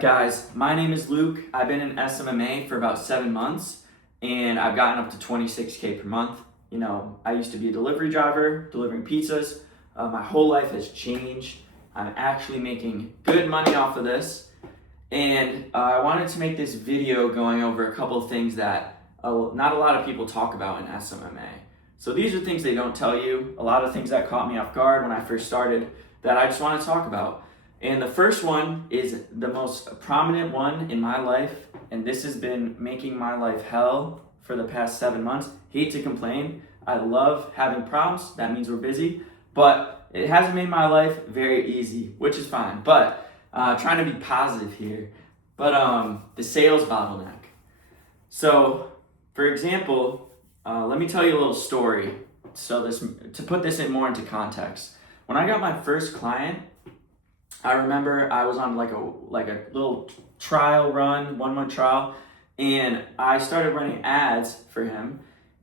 Guys, my name is Luke. I've been in SMMA for about 7 months and I've gotten up to 26K per month. You know, I used to be a delivery driver, delivering pizzas. My whole life has changed. I'm actually making good money off of this. And I wanted to make this video going over a couple of things that not a lot of people talk about in SMMA. So these are things they don't tell you, a lot of things that caught me off guard when I first started that I just want to talk about. And the first one is the most prominent one in my life, and this has been making my life hell for the past 7 months. Hate to complain. I love having problems. That means we're busy, but it hasn't made my life very easy, which is fine. But trying to be positive here. But the sales bottleneck. So, for example, let me tell you a little story. So to put this in more into context. When I got my first client, I remember I was on like a little trial run, 1 month trial, and I started running ads for him,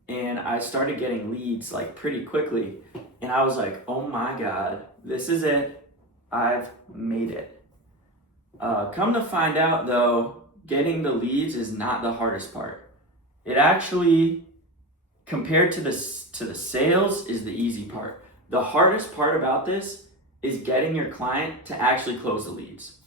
and I started getting leads like pretty quickly, and I was like, oh my God, this is it, I've made it. Come to find out though, getting the leads is not the hardest part. It actually, compared to the sales, is the easy part. The hardest part about this is getting your client to actually close the leads.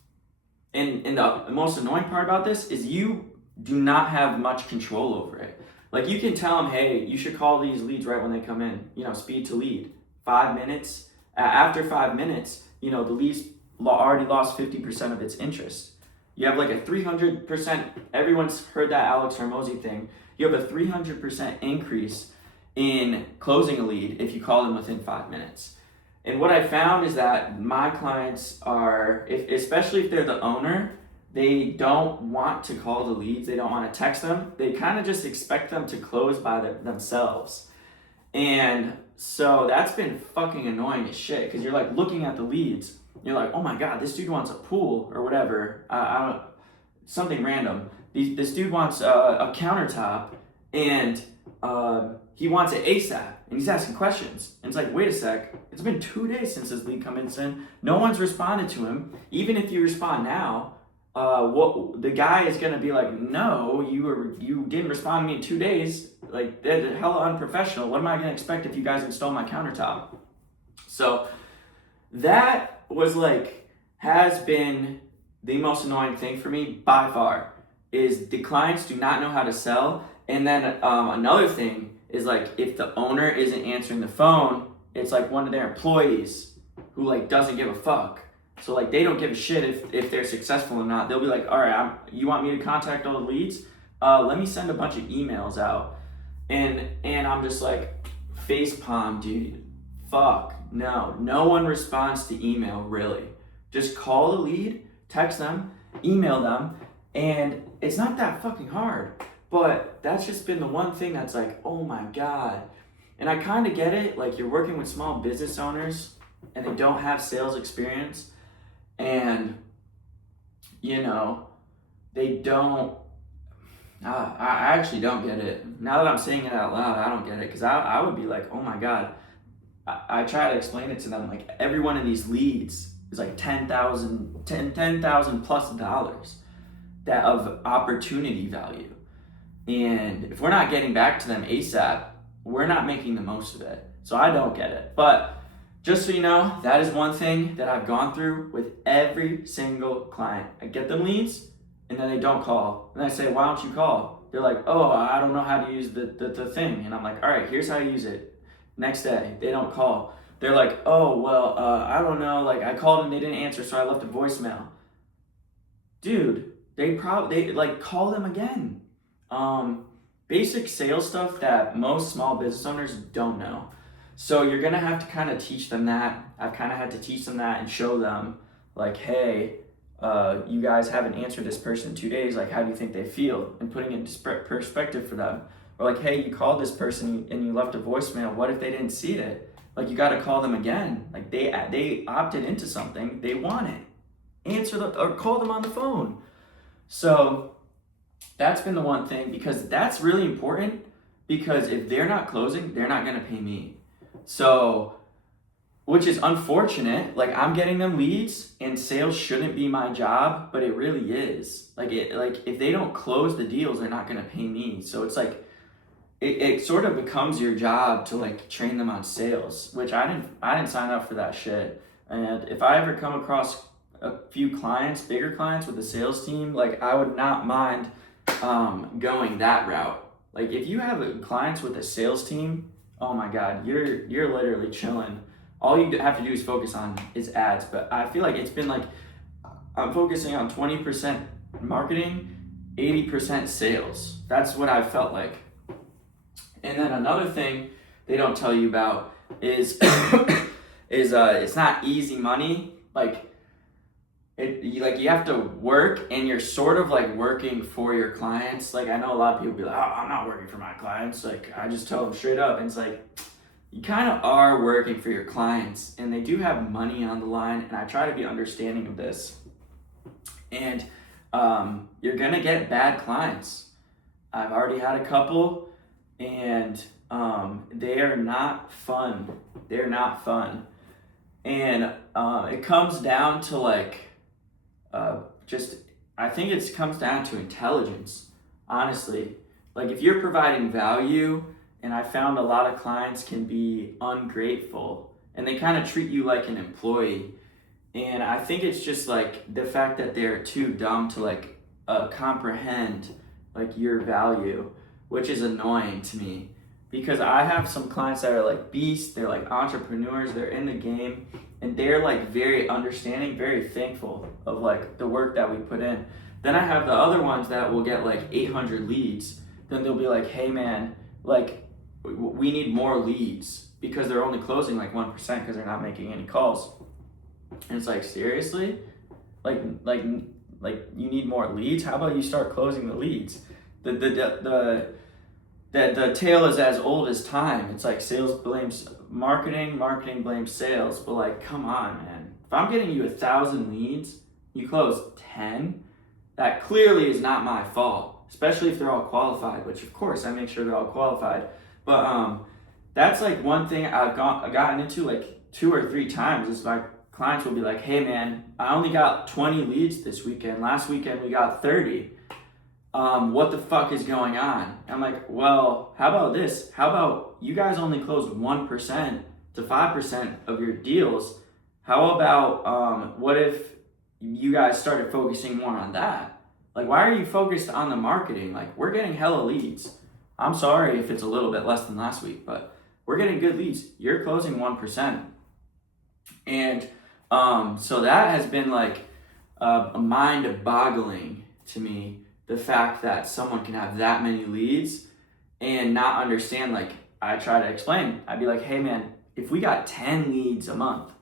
And the most annoying part about this is you do not have much control over it. Like you can tell them, hey, you should call these leads right when they come in, speed to lead, 5 minutes. After 5 minutes, the leads already lost 50% of its interest. You have like a 300%, everyone's heard that Alex Hormozy thing. You have a 300% increase in closing a lead if you call them within 5 minutes. And what I found is that my clients are, especially if they're the owner, they don't want to call the leads. They don't want to text them. They kind of just expect them to close by themselves. And so that's been fucking annoying as shit because you're like looking at the leads. You're like, oh my God, this dude wants a pool or whatever. Something random. This dude wants a countertop and he wants it ASAP. And he's asking questions. And it's like, wait a sec, it's been 2 days since this lead comes in. No one's responded to him. Even if you respond now, the guy is gonna be like, no, you didn't respond to me in 2 days. Like, that's hella unprofessional. What am I gonna expect if you guys install my countertop? So that was has been the most annoying thing for me by far, is the clients do not know how to sell. And then another thing is if the owner isn't answering the phone, it's like one of their employees who doesn't give a fuck. So they don't give a shit if they're successful or not. They'll be like, all right, you want me to contact all the leads? Let me send a bunch of emails out. And I'm just like, facepalm, dude. Fuck, no one responds to email really. Just call the lead, text them, email them, and it's not that fucking hard. But that's just been the one thing that's like, oh my God. And I kind of get it. You're working with small business owners and they don't have sales experience. And, they don't, I actually don't get it. Now that I'm saying it out loud, I don't get it. Because I would be like, oh my God. I try to explain it to them. Every one of these leads is $10,000 plus dollars that of opportunity value. And if we're not getting back to them ASAP, we're not making the most of it. So I don't get it. But just so you know, that is one thing that I've gone through with every single client. I get them leads and then they don't call. And I say, why don't you call? They're like, oh, I don't know how to use the thing. And I'm like, all right, here's how you use it. Next day, they don't call. They're like, oh, well, I don't know. I called and they didn't answer, so I left a voicemail. Dude, they call them again. Basic sales stuff that most small business owners don't know. So you're gonna have to kind of teach them that. I've kind of had to teach them that and show them hey, you guys haven't answered this person in 2 days. How do you think they feel? And putting it into perspective for them. Or hey, you called this person and you left a voicemail. What if they didn't see it? You got to call them again. They opted into something. They want it. Answer or call them on the phone. So that's been the one thing, because that's really important, because if they're not closing, they're not going to pay me. So which is unfortunate. Like, I'm getting them leads, and sales shouldn't be my job, but it really is. Like, if they don't close the deals, they're not gonna pay me. So it's like, it sort of becomes your job to like train them on sales, which I didn't sign up for that shit. And if I ever come across a few clients, bigger clients with a sales team, like, I would not mind going that route. Like, if you have clients with a sales team, oh my God, you're literally chilling. All you have to do is focus on is ads. But I feel like it's been like, I'm focusing on 20% marketing, 80% sales. That's what I felt like. And then another thing they don't tell you about is it's not easy money. Like, you have to work, and you're sort of like working for your clients. Like, I know a lot of people be like, oh, I'm not working for my clients. Like, I just tell them straight up. And it's like, you kind of are working for your clients, and they do have money on the line. And I try to be understanding of this. And you're gonna get bad clients. I've already had a couple, and they are not fun. They're not fun. And it comes down to like, I think it comes down to intelligence, honestly. Like, if you're providing value, and I found a lot of clients can be ungrateful, and they kind of treat you like an employee. And I think it's just like the fact that they're too dumb to like comprehend like your value, which is annoying to me, because I have some clients that are like beasts. They're like entrepreneurs, they're in the game, and they're like very understanding, very thankful of like the work that we put in. Then I have the other ones that will get like 800 leads. Then they'll be like, hey man, like, we need more leads, because they're only closing like 1% because they're not making any calls. And it's like, seriously? Like you need more leads? How about you start closing the leads? The tale is as old as time. It's like sales blames marketing, marketing blames sales. But like, come on, man. If I'm getting you 1,000 leads, you close 10, that clearly is not my fault, especially if they're all qualified, which of course I make sure they're all qualified. But that's like one thing I've gotten into like 2 or 3 times is my clients will be like, hey man, I only got 20 leads this weekend. Last weekend we got 30. What the fuck is going on? I'm like, well, how about this? How about you guys only close 1% to 5% of your deals? How about what if you guys started focusing more on that? Like, why are you focused on the marketing? Like, we're getting hella leads. I'm sorry if it's a little bit less than last week, but we're getting good leads. You're closing 1%. And so that has been like mind-boggling to me, the fact that someone can have that many leads and not understand. Like, I try to explain. I'd be like, hey man, if we got 10 leads a month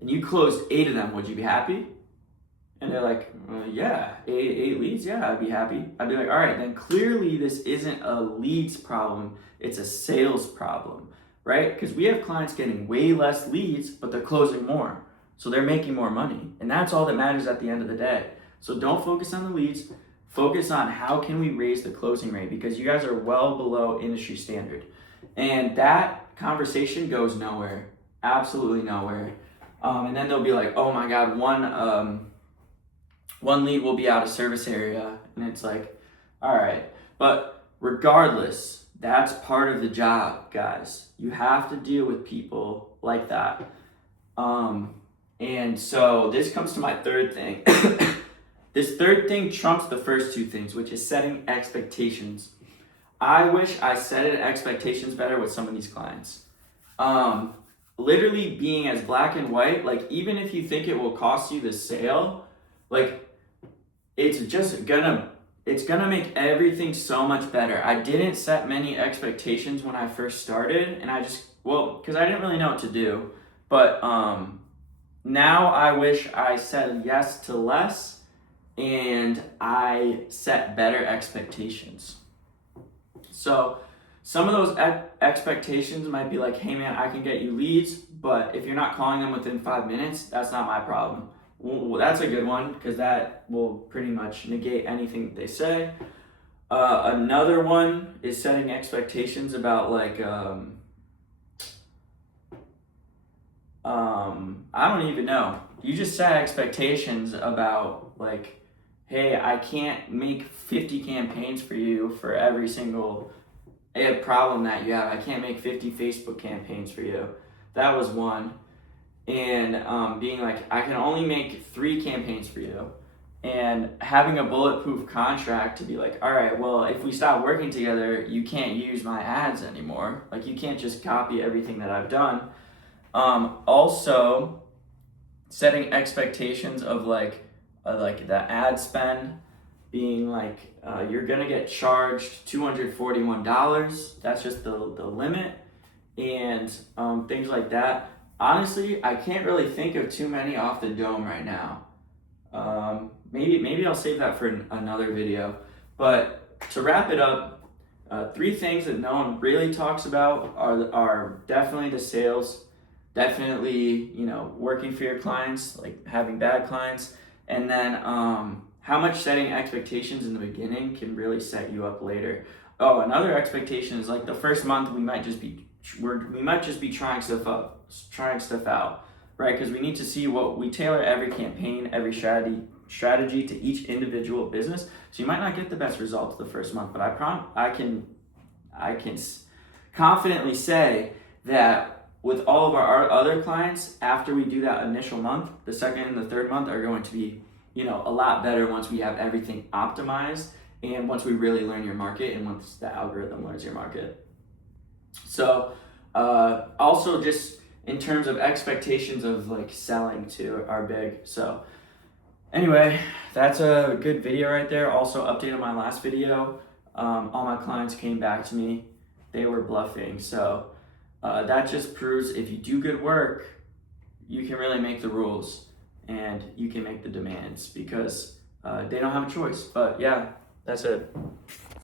and you closed 8 of them, would you be happy? And they're like, yeah, 8 leads, yeah, I'd be happy. I'd be like, all right, then clearly this isn't a leads problem, it's a sales problem, right? Because we have clients getting way less leads, but they're closing more. So they're making more money. And that's all that matters at the end of the day. So don't focus on the leads, focus on how can we raise the closing rate, because you guys are well below industry standard. And that conversation goes nowhere, absolutely nowhere. And then they'll be like, oh my God, one lead will be out of service area. And it's like, all right. But regardless, that's part of the job, guys. You have to deal with people like that. And so this comes to my third thing. This third thing trumps the first 2 things, which is setting expectations. I wish I set expectations better with some of these clients. Literally being as black and white, like, even if you think it will cost you the sale, like, it's gonna make everything so much better. I didn't set many expectations when I first started, and because I didn't really know what to do. But now I wish I said yes to less, and I set better expectations. So some of those expectations might be like, hey man, I can get you leads, but if you're not calling them within 5 minutes, that's not my problem. Well, that's a good one, because that will pretty much negate anything that they say. Another one is setting expectations about like I don't even know. You just set expectations about like, hey, I can't make 50 campaigns for you for every single problem that you have. I can't make 50 Facebook campaigns for you. That was one. And being like, I can only make 3 campaigns for you. And having a bulletproof contract to be like, all right, well, if we stop working together, you can't use my ads anymore. Like, you can't just copy everything that I've done. Also, setting expectations of like the ad spend being like, you're gonna get charged $241. That's just the limit, and things like that. Honestly, I can't really think of too many off the dome right now. Maybe I'll save that for another video. But to wrap it up, 3 things that no one really talks about are definitely the sales, definitely working for your clients, like having bad clients, and then how much setting expectations in the beginning can really set you up later. Oh, another expectation is like the first month we might just be trying stuff out, right? Because we need to see what we tailor every campaign, every strategy to each individual business. So you might not get the best results the first month, but I can confidently say that with all of our other clients, after we do that initial month, the second and the third month are going to be a lot better once we have everything optimized and once we really learn your market and once the algorithm learns your market. So also just in terms of expectations of like selling too are big. So anyway, that's a good video right there. Also, update on my last video. All my clients came back to me. They were bluffing. So that just proves if you do good work, you can really make the rules and you can make the demands because they don't have a choice. But yeah, that's it.